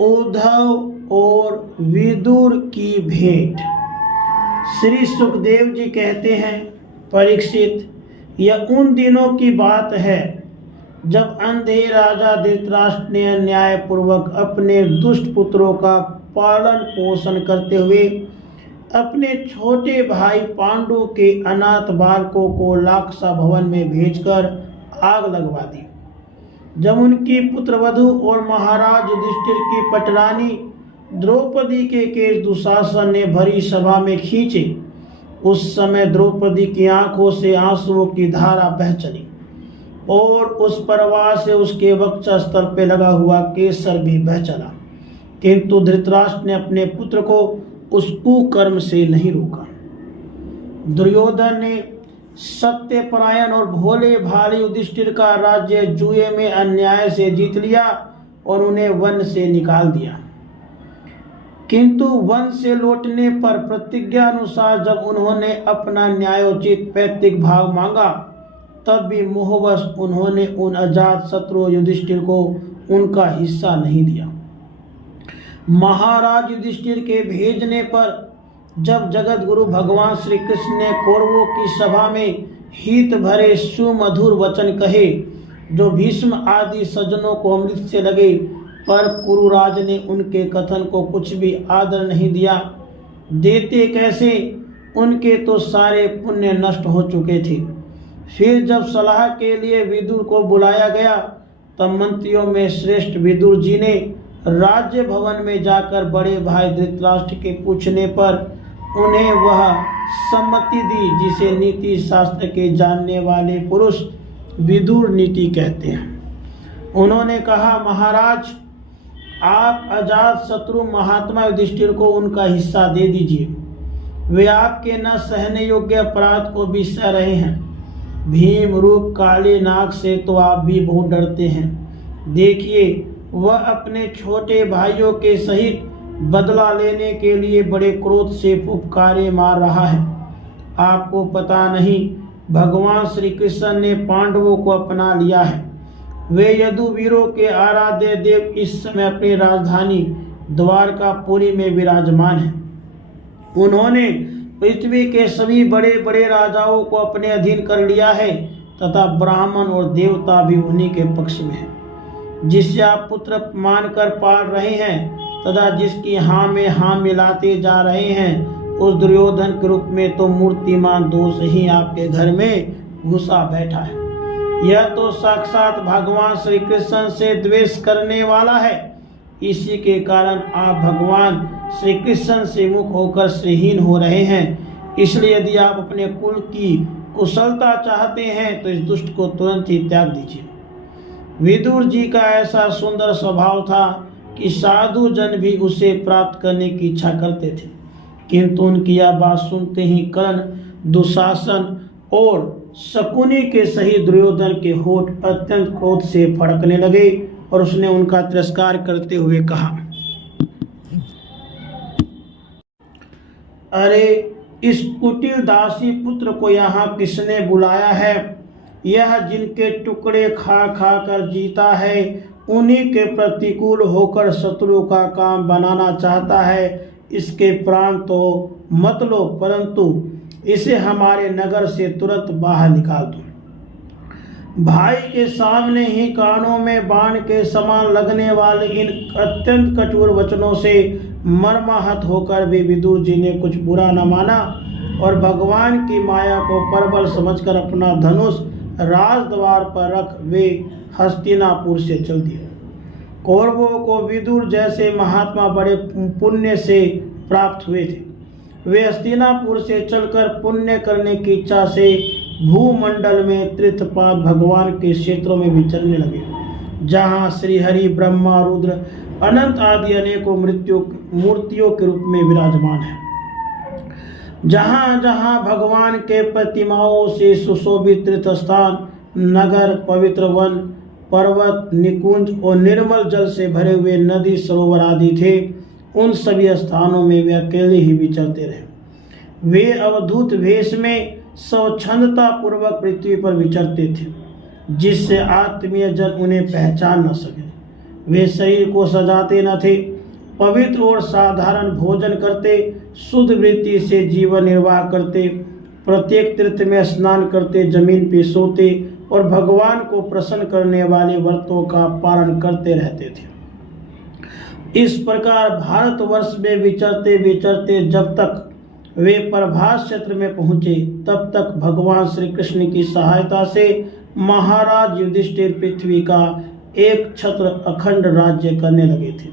उद्धव और विदुर की भेंट। श्री सुखदेव जी कहते हैं, परीक्षित, यह उन दिनों की बात है जब अंधे राजा धृतराष्ट्र ने अन्यायपूर्वक अपने दुष्ट पुत्रों का पालन पोषण करते हुए अपने छोटे भाई पांडु के अनाथ बालकों को लाक्षा भवन में भेजकर आग लगवा दी। जब उनकी पुत्रवधू और महाराज युधिष्ठिर की पटरानी द्रौपदी के केश दुशासन ने भरी सभा में खींचे, उस समय द्रौपदी की आंखों से आंसुओं की धारा बह चली और उस प्रवाह से उसके वक्षस्थल पर लगा हुआ केसर भी बह चला। किंतु धृतराष्ट्र ने अपने पुत्र को उस कुकर्म से नहीं रोका। दुर्योधन ने सत्यपरायण और भोले भाले युधिष्ठिर का राज्य जुए में अन्याय से जीत लिया और उन्हें वन से निकाल दिया। किंतु वन से लौटने पर प्रतिज्ञा अनुसार जब उन्होंने अपना न्यायोचित पैतृक भाग मांगा, तब भी मोहवश उन्होंने उन अजात शत्रु युधिष्ठिर को उनका हिस्सा नहीं दिया। महाराज युधिष्ठिर के भेजने पर जब जगत गुरु भगवान श्री कृष्ण ने कौरवों की सभा में हित भरे सुमधुर वचन कहे, जो भीष्म आदि सज्जनों को अमृत से लगे, पर पुरुराज ने उनके कथन को कुछ भी आदर नहीं दिया। देते कैसे, उनके तो सारे पुण्य नष्ट हो चुके थे। फिर जब सलाह के लिए विदुर को बुलाया गया, तब मंत्रियों में श्रेष्ठ विदुर जी ने राज्य भवन में जाकर बड़े भाई धृतराष्ट्र के पूछने पर उन्हें वह सम्मति दी जिसे नीति शास्त्र के जानने वाले पुरुष विदुर नीति कहते हैं। उन्होंने कहा, महाराज, आप अजात शत्रु महात्मा युधिष्ठिर को उनका हिस्सा दे दीजिए। वे आपके न सहने योग्य अपराध को भी सह रहे हैं। भीम रूप काले नाग से तो आप भी बहुत डरते हैं। देखिए, वह अपने छोटे भाइयों के सहित बदला लेने के लिए बड़े क्रोध से फुफकारे मार रहा है। आपको पता नहीं, भगवान श्री कृष्ण ने पांडवों को अपना लिया है। वे यदुवीरों के आराध्य देव इस समय अपनी राजधानी द्वारकापुरी में विराजमान हैं। उन्होंने पृथ्वी के सभी बड़े बड़े राजाओं को अपने अधीन कर लिया है तथा ब्राह्मण और देवता भी उन्हीं के पक्ष में हैं। जिसे आप पुत्र मानकर पाल रहे हैं तथा जिसकी हाँ में हाँ मिलाते जा रहे हैं, उस दुर्योधन के रूप में तो मूर्तिमान दोष ही आपके घर में घुसा बैठा है। यह तो साक्षात भगवान श्री कृष्ण से द्वेष करने वाला है। इसी के कारण आप भगवान श्री कृष्ण से मुख होकर श्रीहीन हो रहे हैं। इसलिए यदि आप अपने कुल की कुशलता चाहते हैं तो इस दुष्ट को तुरंत ही त्याग दीजिए। विदुर जी का ऐसा सुंदर स्वभाव था कि साधु जन भी उसे प्राप्त करने की इच्छा करते थे, किंतु उनकी यह बात सुनते ही कर्ण, दुशासन और शकुनी के सही दुर्योधन के होठ अत्यंत क्रोध से फड़कने लगे और उसने उनका तिरस्कार करते हुए कहा, अरे, इस कुटिल दासी पुत्र को यहाँ किसने बुलाया है? यह जिनके टुकड़े खा खा कर जीता है, उन्हीं के प्रतिकूल होकर शत्रु का काम बनाना चाहता है। इसके प्राण तो मत लो, परंतु इसे हमारे नगर से तुरंत बाहर निकाल दो। भाई के सामने ही कानों में बाण के समान लगने वाले इन अत्यंत कठोर वचनों से मर्माहत होकर भी विदुर जी ने कुछ बुरा न माना और भगवान की माया को प्रबल समझकर अपना धनुष राजद्वार पर रख वे हस्तिनापुर से चल दिए। कौरवों को विदुर जैसे महात्मा बड़े पुण्य से प्राप्त हुए थे। वे हस्तिनापुर से चलकर पुण्य करने की इच्छा से भूमंडल में तीर्थपाद भगवान के क्षेत्रों में विचरने लगे, जहाँ श्रीहरि, ब्रह्मा, रुद्र, अनंत आदि अनेकों मूर्तियों के रूप में विराजमान है। जहाँ जहाँ भगवान के प्रतिमाओं से सुशोभित तीर्थ स्थान, नगर, पवित्र वन, पर्वत, निकुंज और निर्मल जल से भरे हुए नदी, सरोवर आदि थे, उन सभी स्थानों में वे अकेले ही विचरते रहे। वे अवधूत वेश में स्वच्छंदता पूर्वक पृथ्वी पर विचरते थे, जिससे आत्मीय जन उन्हें पहचान न सके। वे शरीर को सजाते न थे, पवित्र और साधारण भोजन करते, शुद्ध वृत्ति से जीवन निर्वाह करते, प्रत्येक तीर्थ में स्नान करते, जमीन पे सोते और भगवान को प्रसन्न करने वाले व्रतों का पालन करते रहते थे। इस प्रकार भारतवर्ष में विचरते विचरते जब तक वे प्रभास क्षेत्र में पहुंचे, तब तक भगवान श्री कृष्ण की सहायता से महाराज युधिष्ठिर पृथ्वी का एक छत्र अखंड राज्य करने लगे थे।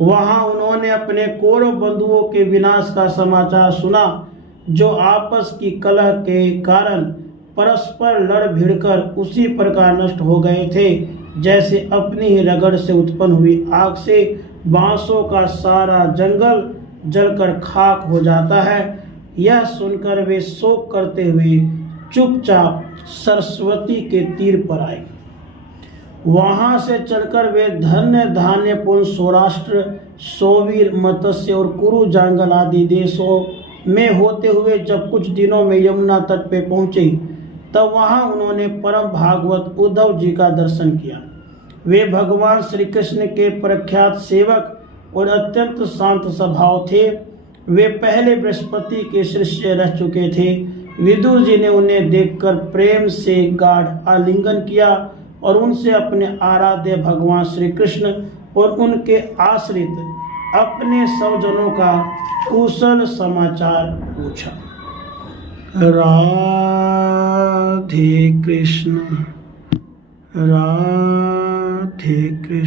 वहां उन्होंने अपने कौरव बंधुओं के विनाश का समाचार सुना, जो आपस की कलह के कारण परस्पर लड़ भिड़कर उसी प्रकार नष्ट हो गए थे, जैसे अपनी ही रगड़ से उत्पन्न हुई आग से बांसों का सारा जंगल जलकर खाक हो जाता है। यह सुनकर वे शोक करते हुए चुपचाप सरस्वती के तीर पर आए। वहां से चलकर वे धन्य धान्यपूर्ण सौराष्ट्र, सोवीर, मत्स्य और कुरु जांगल आदि देशों में होते हुए जब कुछ दिनों में यमुना तट पे पहुंचे, तब वहां उन्होंने परम भागवत उद्धव जी का दर्शन किया। वे भगवान श्री कृष्ण के प्रख्यात सेवक और अत्यंत शांत स्वभाव थे। वे पहले बृहस्पति के शिष्य रह चुके थे। विदुर जी ने उन्हें देखकर प्रेम से गाढ़ आलिंगन किया और उनसे अपने आराध्य भगवान श्री कृष्ण और उनके आश्रित अपने स्वजनों का कुशल समाचार पूछा। राधे कृष्ण, राधे कृष्ण।